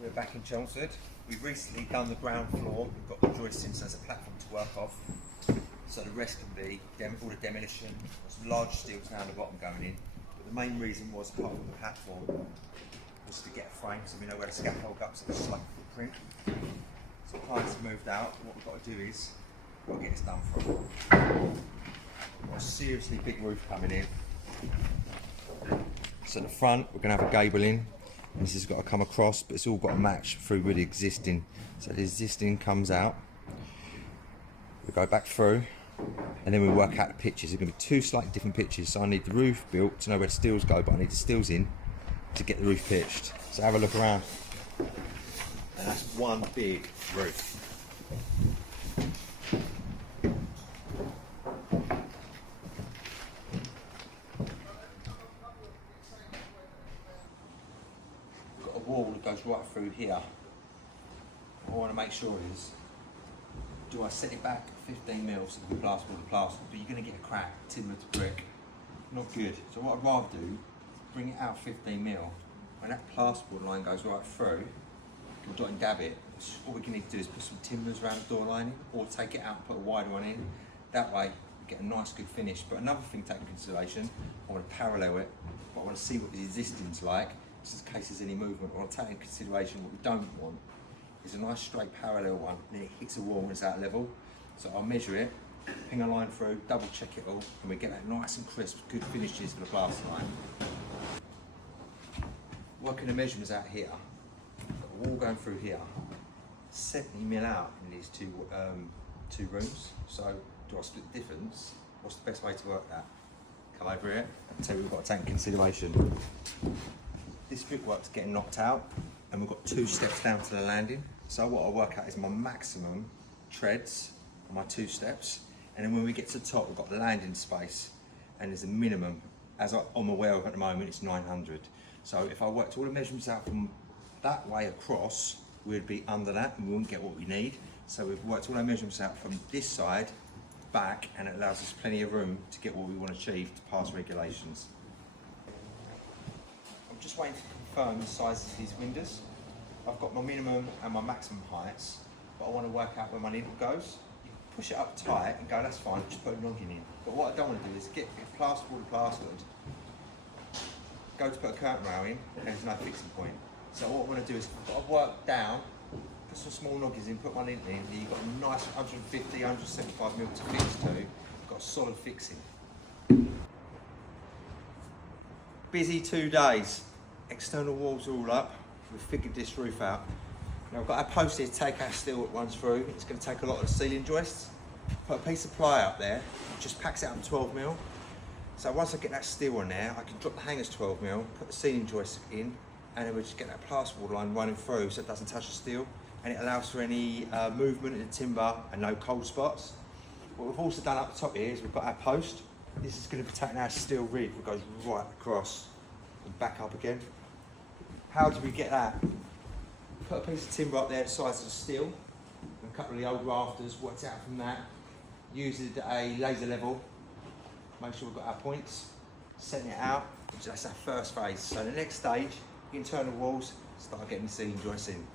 We're back in Chelmsford. We've recently done the ground floor. We've got the joists in, so there's a platform to work off. So the rest can be all the demolition. There's some large steels now on the bottom going in. But the main reason was, apart from the platform, was to get a frame so we know where the scaffold goes, so it's just like a footprint. So the clients have moved out. What we've got to do is, we've got to get this done for them. We've got a seriously big roof coming in. So at the front, we're going to have a gable in. And this has got to come across, but it's all got to match through with the existing. So the existing comes out. We go back through, and then we work out the pitches. There's going to be two slightly different pitches. So I need the roof built to know where the steels go, but I need the steels in to get the roof pitched. So have a look around. And that's one big roof. Wall that goes right through here. What I want to make sure is, do I set it back 15 mils so the plasterboard to plasterboard, but you're going to get a crack, timber to brick, not good. So what I'd rather do, bring it out 15 mil, when that plasterboard line goes right through, you can dot and dab it. All we can need to do is put some timbers around the door lining, or take it out and put a wider one in. That way, you get a nice good finish. But another thing to take into consideration, I want to parallel it, but I want to see what the existing's like, just in case there's any movement. Or I'll take into consideration what we don't want is a nice straight parallel one, and then it hits a wall and it's at level. So I'll measure it, ping a line through, double check it all, and we get that nice and crisp, good finishes for the plaster line. Working the measurements out here, got the wall going through here, 70 mil out in these two rooms. So do I split the difference? What's the best way to work that? Come over here and tell you we've got to take into consideration. This brickwork's getting knocked out, and we've got 2 steps down to the landing. So what I work out is my maximum treads on my 2 steps, and then when we get to the top, we've got the landing space, and there's a minimum, as I'm aware of at the moment, it's 900. So if I worked all the measurements out from that way across, we'd be under that, and we wouldn't get what we need. So we've worked all our measurements out from this side back, and it allows us plenty of room to get what we want to achieve to pass regulations. I'm just waiting to confirm the sizes of these windows. I've got my minimum and my maximum heights, but I want to work out where my needle goes. You can push it up tight and go, that's fine, just put a noggin in. But what I don't want to do is get it plasterboard plastered, go to put a curtain rail in, and there's no fixing point. So what I want to do is, I've worked down, put some small noggins in, put my needle in, and you've got a nice 150, 175 mil to fix to, you've got a solid fixing. Busy 2 days. External walls are all up. We've figured this roof out. Now I've got our post here to take our steel that runs through. It's going to take a lot of the ceiling joists. Put a piece of ply up there, just packs it up in 12 mil. So once I get that steel on there, I can drop the hangers 12 mil, put the ceiling joists in, and then we just get that plasterboard line running through so it doesn't touch the steel, and it allows for any movement in the timber and no cold spots. What we've also done up the top here is we've got our post. This is going to be taking our steel rib that goes right across and back up again. How do we get that? Put a piece of timber up there the size of the steel, and a couple of the old rafters, worked out from that. Used a laser level, make sure we've got our points, setting it out. That's our first phase. So the next stage, internal walls, start getting the ceiling joists in.